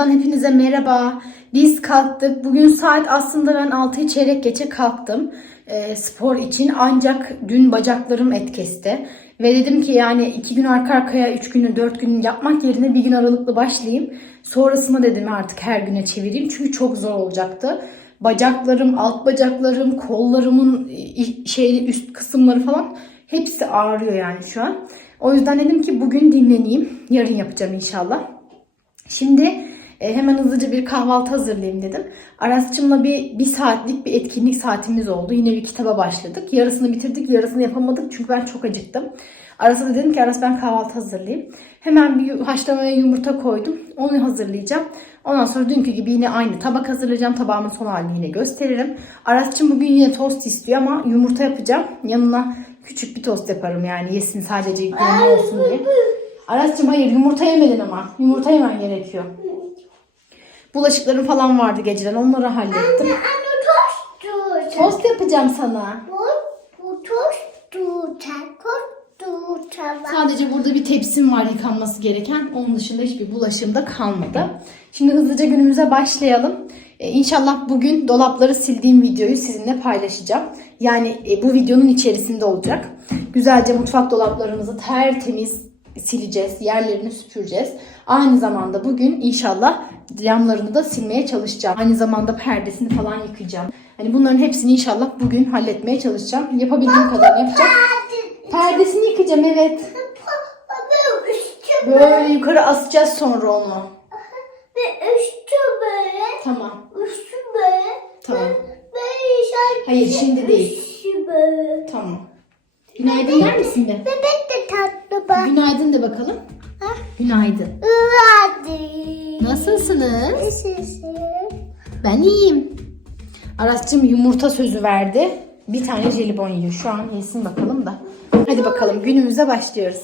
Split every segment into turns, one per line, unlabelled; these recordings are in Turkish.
videodan hepinize merhaba. Biz kalktık. Bugün saat aslında ben 6'yı çeyrek geçe kalktım. Ee, spor için ancak dün bacaklarım et kesti. Ve dedim ki yani iki gün arka arkaya, üç günü, dört gün yapmak yerine bir gün aralıklı başlayayım. Sonrasında dedim artık her güne çevireyim. Çünkü çok zor olacaktı. Bacaklarım, alt bacaklarım, kollarımın şeyli üst kısımları falan hepsi ağrıyor yani şu an. O yüzden dedim ki bugün dinleneyim. Yarın yapacağım inşallah. Şimdi e, hemen hızlıca bir kahvaltı hazırlayayım dedim. Aras'cığımla bir, bir saatlik bir etkinlik saatimiz oldu. Yine bir kitaba başladık. Yarısını bitirdik, yarısını yapamadık çünkü ben çok acıktım. Aras'a da dedim ki Aras ben kahvaltı hazırlayayım. Hemen bir haşlamaya yumurta koydum. Onu hazırlayacağım. Ondan sonra dünkü gibi yine aynı tabak hazırlayacağım. Tabağımın son halini yine gösteririm. Aras'cığım bugün yine tost istiyor ama yumurta yapacağım. Yanına küçük bir tost yaparım yani yesin sadece yumurta olsun diye. Aras'cığım hayır yumurta yemedin ama. Yumurta yemen gerekiyor. Bulaşıklarım falan vardı geceden onları hallettim.
Anne tost tutacak.
Tost yapacağım sana.
Bu, bu tost tutacak.
Sadece burada bir tepsim var yıkanması gereken. Onun dışında hiçbir bulaşığım da kalmadı. Şimdi hızlıca günümüze başlayalım. Ee, inşallah bugün dolapları sildiğim videoyu sizinle paylaşacağım. Yani e, bu videonun içerisinde olacak. Güzelce mutfak dolaplarımızı tertemiz sileceğiz. Yerlerini süpüreceğiz. Aynı zamanda bugün inşallah camlarını da silmeye çalışacağım. Aynı zamanda perdesini falan yıkayacağım. Hani bunların hepsini inşallah bugün halletmeye çalışacağım. Yapabildiğim kadarını yapacağım. Perdesini yıkayacağım evet.
Böyle
yukarı asacağız sonra onu.
ve üstü böyle.
Tamam.
Üstü böyle.
Tamam.
Böyle
Hayır, şimdi değil.
Üstü böyle.
Tamam. Günaydın der misin de?
Bebek de tatlı bak.
Günaydın de bakalım. Günaydın.
Hadi.
Nasılsınız?
Nasılsın?
Ben iyiyim. Aras'cığım yumurta sözü verdi. Bir tane jelibon yiyor. Şu an yesin bakalım da. Hadi bakalım günümüze başlıyoruz.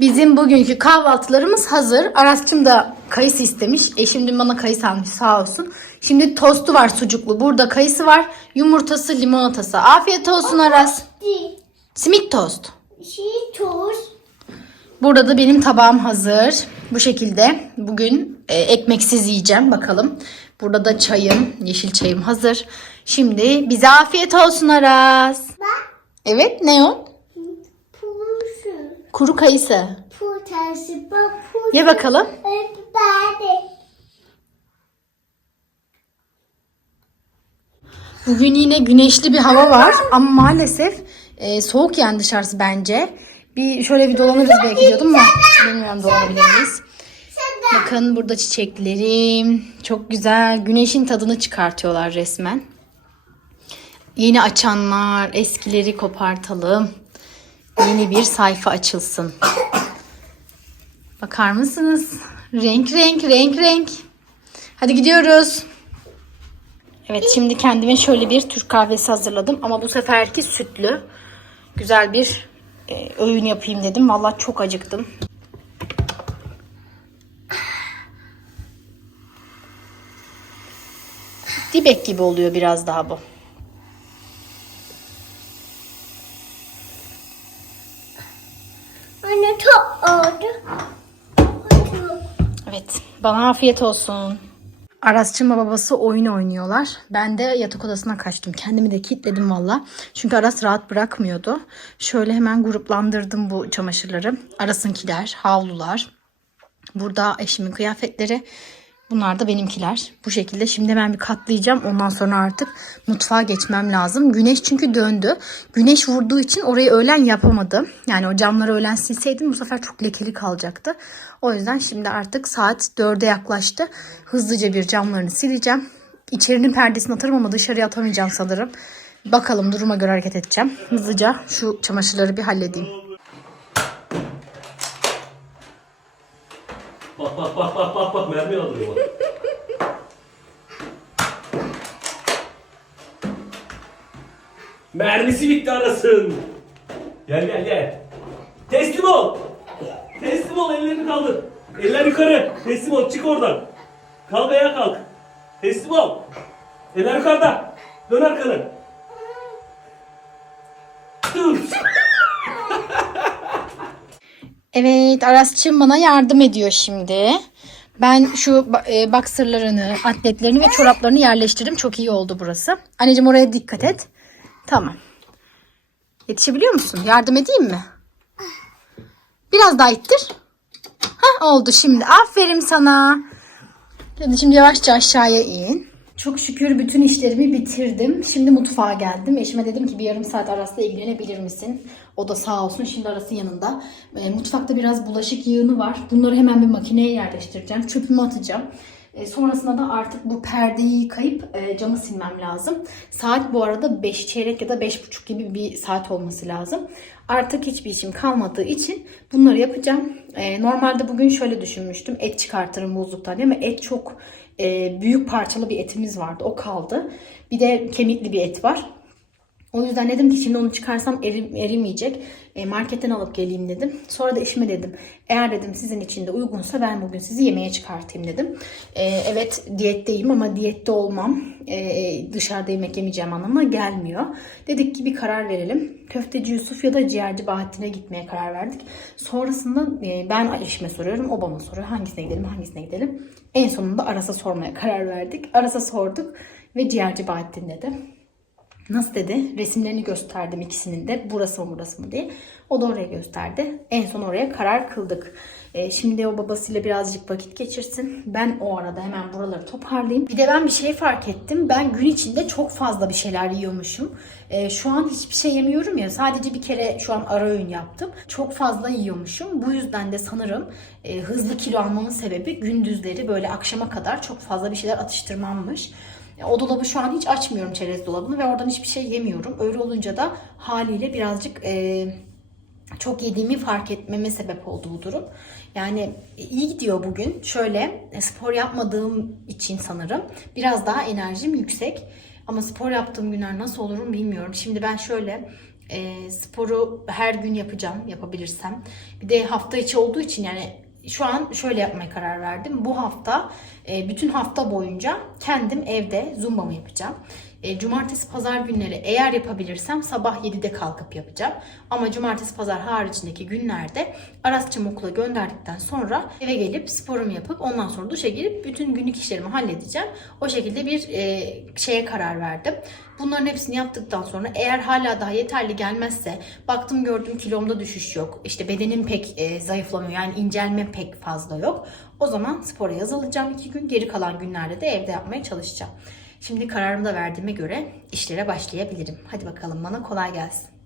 Bizim bugünkü kahvaltılarımız hazır. Aras'cığım da kayısı istemiş. Eşim dün bana kayısı almış sağ olsun. Şimdi tostu var sucuklu. Burada kayısı var. Yumurtası, limonatası. Afiyet olsun Aras. Simit tost.
Şey tost.
Burada da benim tabağım hazır. Bu şekilde bugün e, ekmeksiz yiyeceğim bakalım. Burada da çayım, yeşil çayım hazır. Şimdi bize afiyet olsun Aras.
Bak.
Evet ne o?
Pulsu.
Kuru kayısı.
Bak pulsu.
Ye bakalım. Bugün yine güneşli bir hava var ama maalesef e, soğuk yani dışarısı bence. Bir şöyle bir dolanırız belki diyordum ama bilmiyorum dolanabilir miyiz. Bakın burada çiçeklerim. Çok güzel. Güneşin tadını çıkartıyorlar resmen. Yeni açanlar, eskileri kopartalım. Yeni bir sayfa açılsın. Bakar mısınız? Renk renk renk renk. Hadi gidiyoruz. Evet şimdi kendime şöyle bir Türk kahvesi hazırladım ama bu seferki sütlü. Güzel bir e, öğün yapayım dedim. Vallahi çok acıktım. Dibek gibi oluyor biraz daha bu.
Anne çok oldu.
Evet bana afiyet olsun. Aras'cığımla babası oyun oynuyorlar. Ben de yatak odasına kaçtım. Kendimi de kilitledim valla. Çünkü Aras rahat bırakmıyordu. Şöyle hemen gruplandırdım bu çamaşırları. Aras'ınkiler, havlular. Burada eşimin kıyafetleri. Bunlar da benimkiler. Bu şekilde şimdi hemen bir katlayacağım. Ondan sonra artık mutfağa geçmem lazım. Güneş çünkü döndü. Güneş vurduğu için orayı öğlen yapamadım. Yani o camları öğlen silseydim bu sefer çok lekeli kalacaktı. O yüzden şimdi artık saat 4'e yaklaştı. Hızlıca bir camlarını sileceğim. İçerinin perdesini atarım ama dışarıya atamayacağım sanırım. Bakalım duruma göre hareket edeceğim. Hızlıca şu çamaşırları bir halledeyim.
Bak bak bak bak mermi alıyor bak. Mermisi bitti arasın. Gel gel gel. Teslim ol. Teslim ol ellerini kaldır. Eller yukarı. Teslim ol çık oradan. Kalk ayağa kalk. Teslim ol. Eller yukarıda. Dön arkanı.
Evet Arasçım bana yardım ediyor şimdi. Ben şu e, boxerlarını, atletlerini ve çoraplarını yerleştirdim. Çok iyi oldu burası. Anneciğim oraya dikkat et. Tamam. Yetişebiliyor musun? Yardım edeyim mi? Biraz daha ittir. Hah oldu şimdi. Aferin sana. Hadi şimdi yavaşça aşağıya in. Çok şükür bütün işlerimi bitirdim. Şimdi mutfağa geldim. Eşime dedim ki bir yarım saat Aras'la ilgilenebilir misin? O da sağ olsun şimdi Aras'ın yanında. E, mutfakta biraz bulaşık yığını var. Bunları hemen bir makineye yerleştireceğim. Çöpümü atacağım. E, sonrasında da artık bu perdeyi yıkayıp e, camı silmem lazım. Saat bu arada 5 çeyrek ya da 5.30 gibi bir saat olması lazım. Artık hiçbir işim kalmadığı için bunları yapacağım. E, normalde bugün şöyle düşünmüştüm. Et çıkartırım buzluktan ama et çok e, büyük parçalı bir etimiz vardı. O kaldı. Bir de kemikli bir et var. O yüzden dedim ki şimdi onu çıkarsam erim, erimeyecek. E, marketten alıp geleyim dedim. Sonra da eşime dedim. Eğer dedim sizin için de uygunsa ben bugün sizi yemeğe çıkartayım dedim. E, evet diyetteyim ama diyette olmam. E, dışarıda yemek yemeyeceğim anlamına gelmiyor. Dedik ki bir karar verelim. Köfteci Yusuf ya da ciğerci Bahattin'e gitmeye karar verdik. Sonrasında e, ben eşime soruyorum. O bana soruyor. Hangisine gidelim hangisine gidelim. En sonunda Aras'a sormaya karar verdik. Aras'a sorduk ve ciğerci Bahattin dedi. Nasıl dedi? Resimlerini gösterdim ikisinin de. Burası mı burası mı diye. O da oraya gösterdi. En son oraya karar kıldık. Ee, şimdi o babasıyla birazcık vakit geçirsin. Ben o arada hemen buraları toparlayayım. Bir de ben bir şey fark ettim. Ben gün içinde çok fazla bir şeyler yiyormuşum. Ee, şu an hiçbir şey yemiyorum ya. Sadece bir kere şu an ara öğün yaptım. Çok fazla yiyormuşum. Bu yüzden de sanırım e, hızlı kilo almamın sebebi gündüzleri böyle akşama kadar çok fazla bir şeyler atıştırmammış. O dolabı şu an hiç açmıyorum çerez dolabını ve oradan hiçbir şey yemiyorum. Öyle olunca da haliyle birazcık e, çok yediğimi fark etmeme sebep oldu bu durum. Yani iyi gidiyor bugün. Şöyle e, spor yapmadığım için sanırım biraz daha enerjim yüksek. Ama spor yaptığım günler nasıl olurum bilmiyorum. Şimdi ben şöyle e, sporu her gün yapacağım yapabilirsem. Bir de hafta içi olduğu için yani şu an şöyle yapmaya karar verdim. Bu hafta e, bütün hafta boyunca kendim evde zumbamı yapacağım. E, Cumartesi pazar günleri eğer yapabilirsem sabah 7'de kalkıp yapacağım. Ama cumartesi pazar haricindeki günlerde Arasçım okula gönderdikten sonra eve gelip sporumu yapıp ondan sonra duşa girip bütün günlük işlerimi halledeceğim. O şekilde bir e, şeye karar verdim. Bunların hepsini yaptıktan sonra eğer hala daha yeterli gelmezse baktım gördüm kilomda düşüş yok. İşte bedenim pek e, zayıflamıyor yani incelme pek fazla yok. O zaman spora yazılacağım iki gün. Geri kalan günlerde de evde yapmaya çalışacağım. Şimdi kararımı da verdiğime göre işlere başlayabilirim. Hadi bakalım bana kolay gelsin.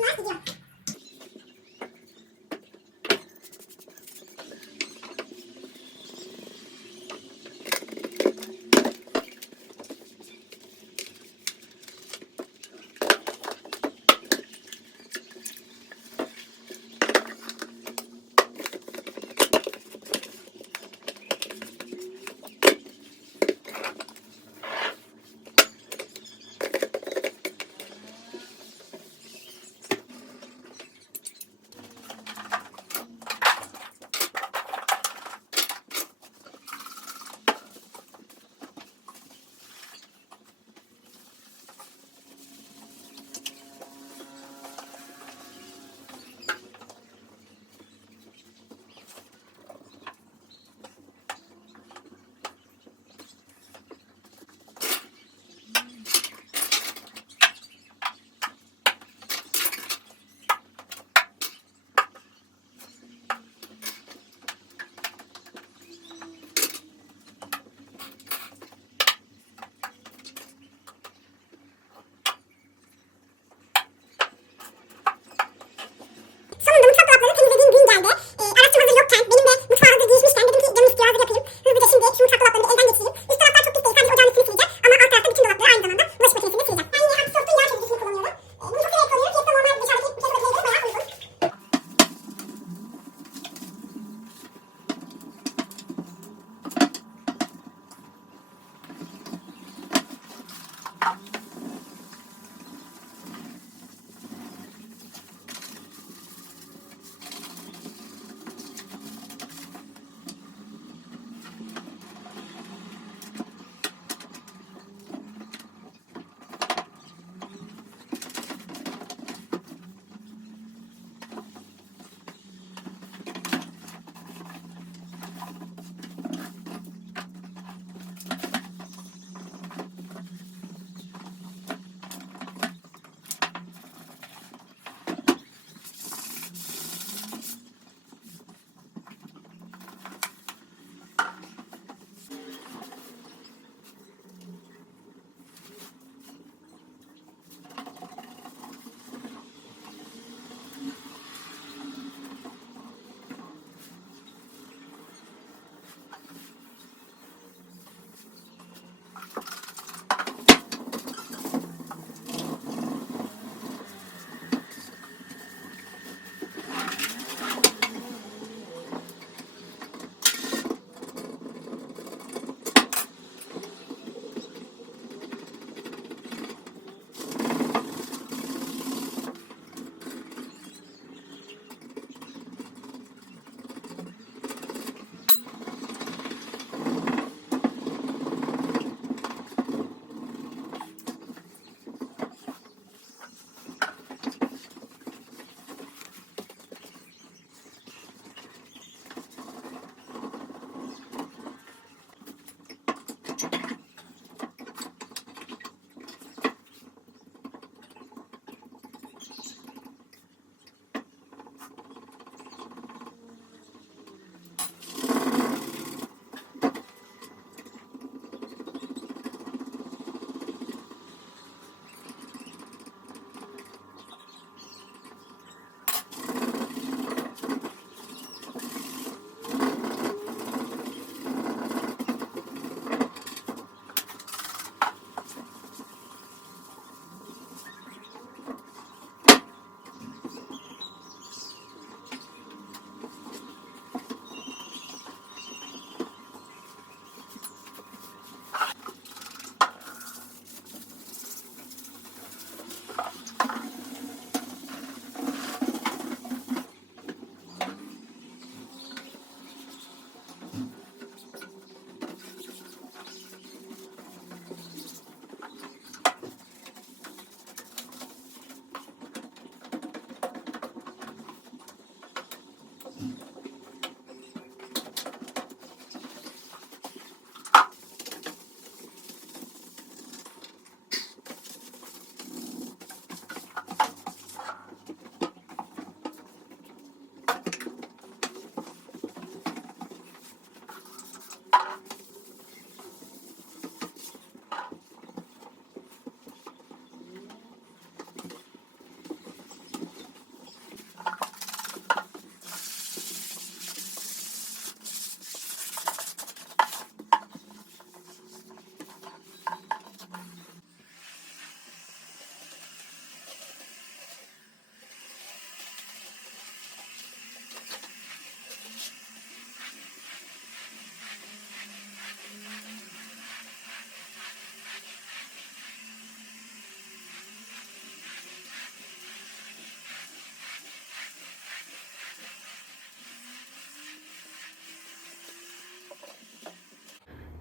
У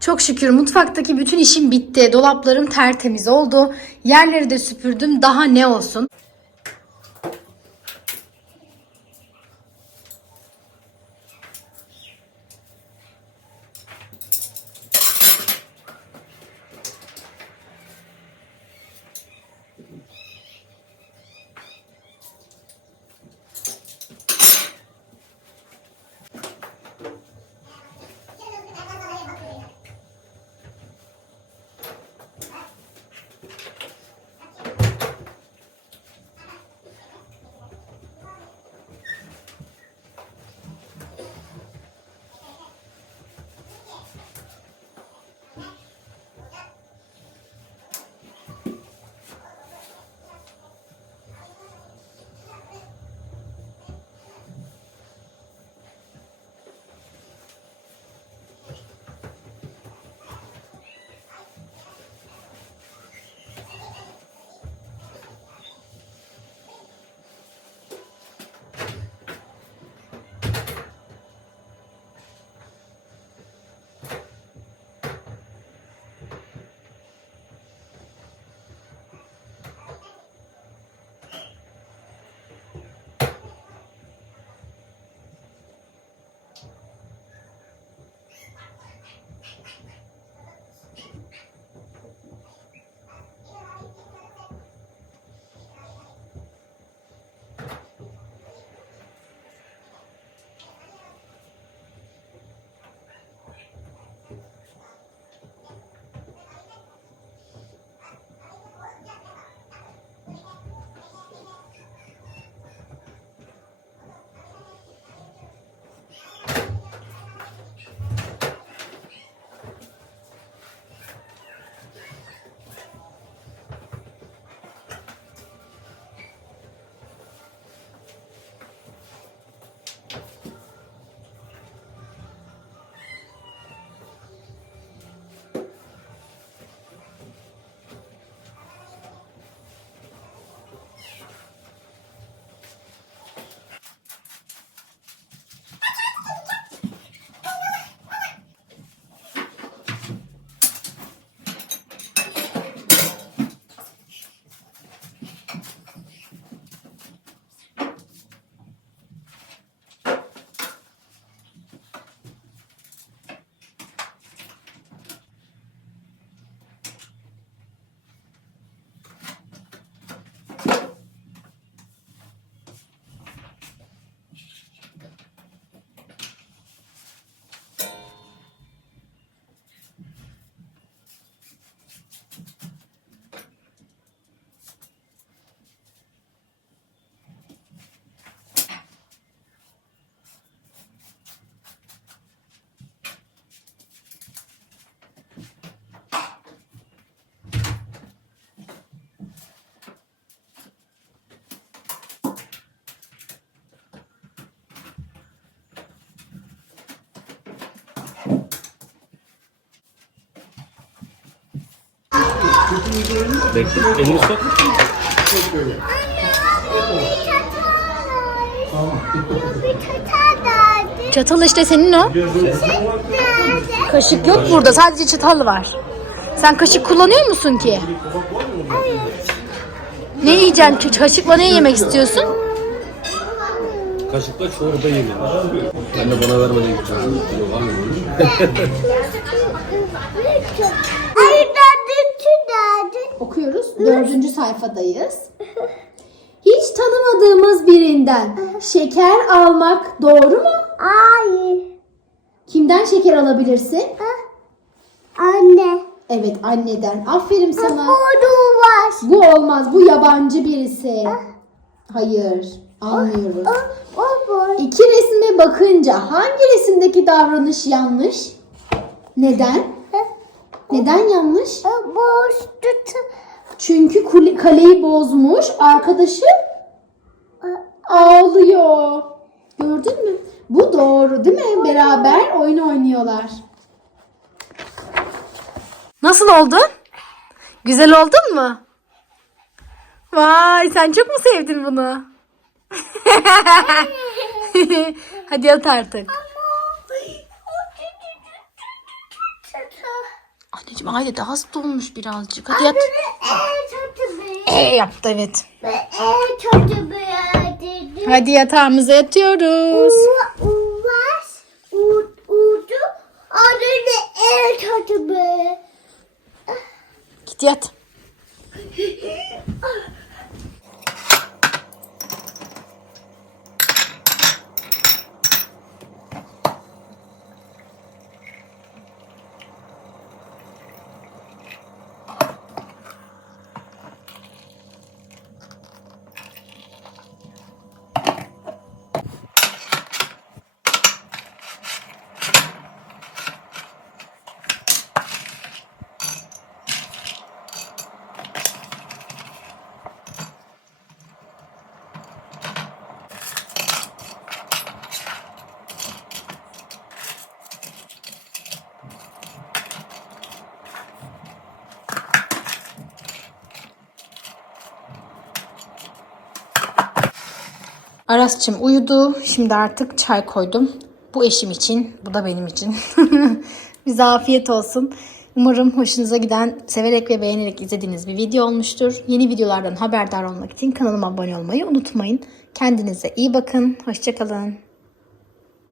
Çok şükür mutfaktaki bütün işim bitti. Dolaplarım tertemiz oldu. Yerleri de süpürdüm. Daha ne olsun?
Bekle. Elini sok.
Çatal
işte senin o. Kaşık yok burada. Sadece çatal var. Sen kaşık kullanıyor musun ki? Ne yiyeceksin? Kaşıkla ne yemek istiyorsun?
Kaşıkla çorba. Ben de bana vermeden gideceğim.
Okuyoruz. Dördüncü sayfadayız. Hiç tanımadığımız birinden şeker almak doğru mu?
Ay.
Kimden şeker alabilirsin?
Anne.
Evet anneden. Aferin sana.
Kodu var.
Bu olmaz. Bu yabancı birisi. Hayır. Almıyoruz.
O, o bu.
İki resme bakınca hangi resimdeki davranış yanlış? Neden? Neden yanlış?
O boş tut.
Çünkü kule- kaleyi bozmuş. Arkadaşı ağlıyor. Gördün mü? Bu doğru değil mi? Beraber oyun oynuyorlar. Nasıl oldu? Güzel oldun mu? Vay sen çok mu sevdin bunu? Hadi yat artık.
Çatal
Aras'cığım aile de hasta olmuş birazcık. Hadi yat.
Bir.
E yaptı evet.
Dedi.
Hadi yatağımıza yatıyoruz.
Uva, uvas,
Aras'cığım uyudu. Şimdi artık çay koydum. Bu eşim için, bu da benim için. Bize afiyet olsun. Umarım hoşunuza giden, severek ve beğenerek izlediğiniz bir video olmuştur. Yeni videolardan haberdar olmak için kanalıma abone olmayı unutmayın. Kendinize iyi bakın. Hoşçakalın.